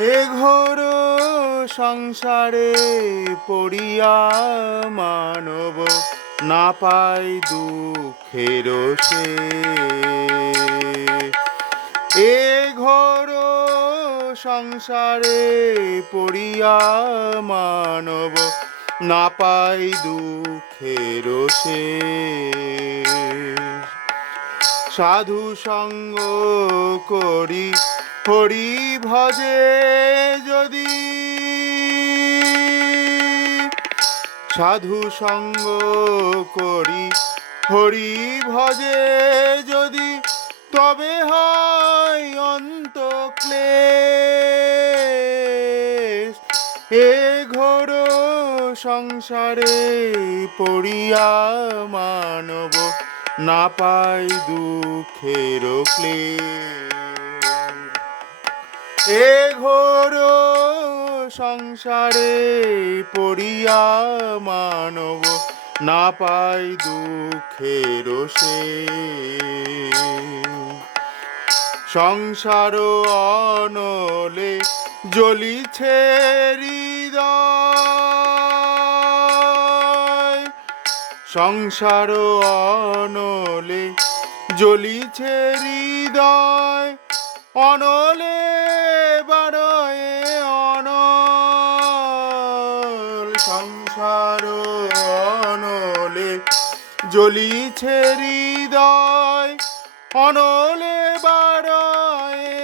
এ ঘোর সংসারে পড়িয়া মানব, না পাই দুঃখের সে। এ ঘোর সংসারে পড়িয়া মানব, না পাই দুঃখের সে। সাধু সঙ্গ করি হরি ভজে যদি সাধু সঙ্গ করি হরি ভজে যদি তবে হয় অন্ত ক্লেশ এ ঘোর সংসারে পড়িয়া মানব, না পাই দুঃখের ক্লেশ। এ ঘোর সংসারে পড়িয়া মানব না পাই দুঃখের সে। সংসার অনলে জ্বলিছে হৃদয়। সংসার অনলে জ্বলিছে হৃদয়। অনলে জ্বলিছে হৃদয় অনলে বারয়ে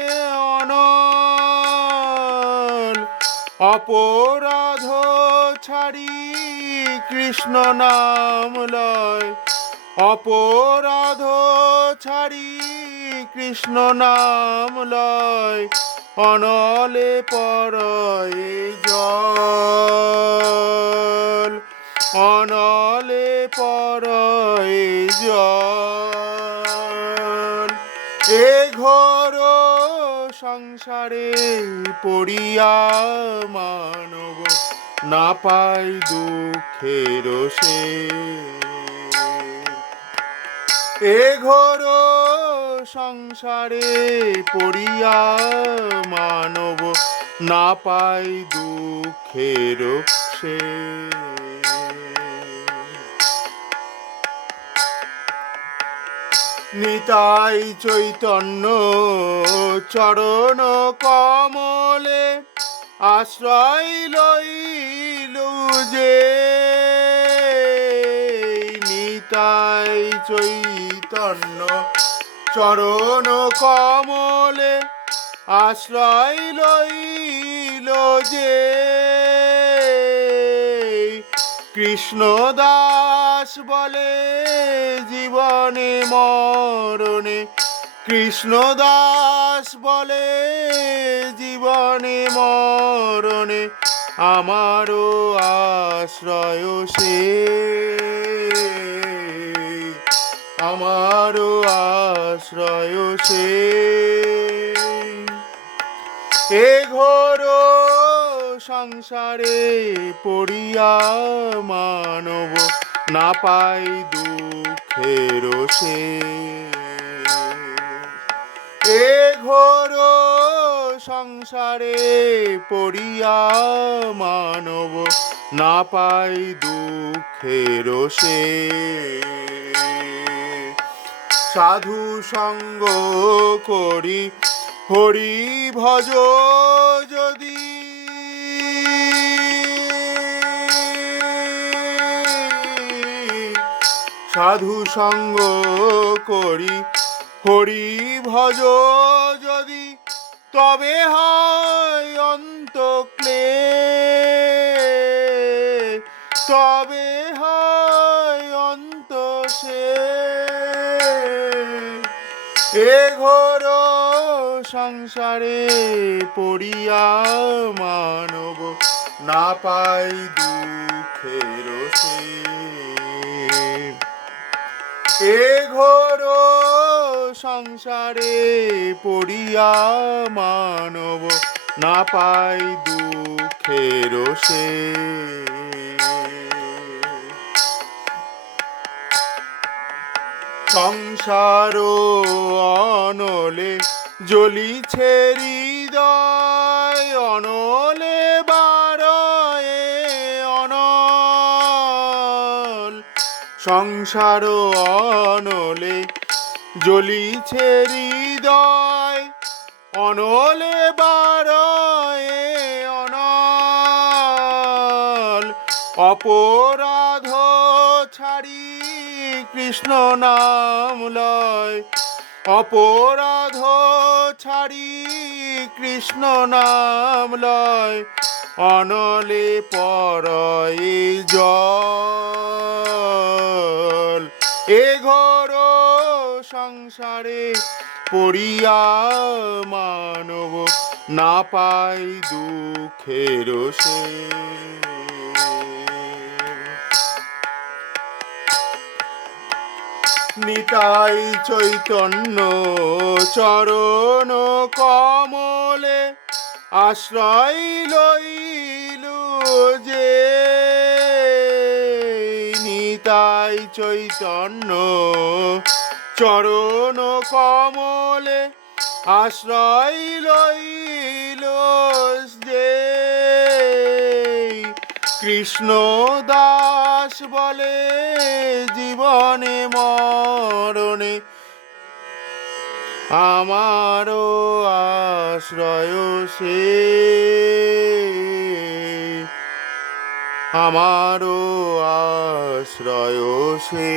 অনল। অপরাধ ছাড়ি কৃষ্ণ নাম লয়, অপরাধ ছাড়ি কৃষ্ণ নাম লয়, অনলে পরয়ে জল। অনলে পরয়ে এ ঘোর সংসারে পড়িয়া মানব, না পাই দুঃখের সে। এ ঘোর সংসারে পড়িয়া মানব, না পাই দুঃখের সে। নিতাই চৈতন্য চরণ কমলে আশ্রয় লইল যে। নিতাই চৈতন্য চরণ কমলে আশ্রয় লইল যে। কৃষ্ণ দাস বলে জীবনে মরণে। কৃষ্ণ দাস বলে জীবনে মরণে, আমারও আশ্রয় সে। আমারও আশ্রয় সে। এ সংসারে পড়িয়া মানব না পাই দুঃখের সে এ ঘোর সংসারে পড়িয়া মানব না পাই দুঃখের সে সাধু সঙ্গ করি, হরি ভজ যদি সাধু সঙ্গ করি, হরি ভজ যদি তবে হয় অন্ত ক্লেশ তবে হয় অন্ত সে এ ঘোর সংসারে পড়িয়া মানব, না পাই দুঃখের সে এ ঘোর সংসারে পড়িয়া মানব না পাই দুঃখের সে। সংসার অনলে জ্বলিছে হৃদয় অনলে সংসার অনলে জ্বলিছে হৃদয়। অনলে বারয়ে অনল। অপরাধ ছাড়ি কৃষ্ণ নাম লয়। অপরাধ ছাড়ি কৃষ্ণ নাম লয়, অনলে পরয়ে জল। এ ঘোর সংসারে পড়িয়া মানব না পাই দুঃখের সে। নিতাই চৈতন্য চরণ কমলে আশ্রয় লইল যে। নিতাই চৈতন্য চরণ কমলে আশ্রয় লইল কৃষ্ণ দাস বলে জীবনে মরণে আমারও আশ্রয় সে। আমারও আশ্রয় সে।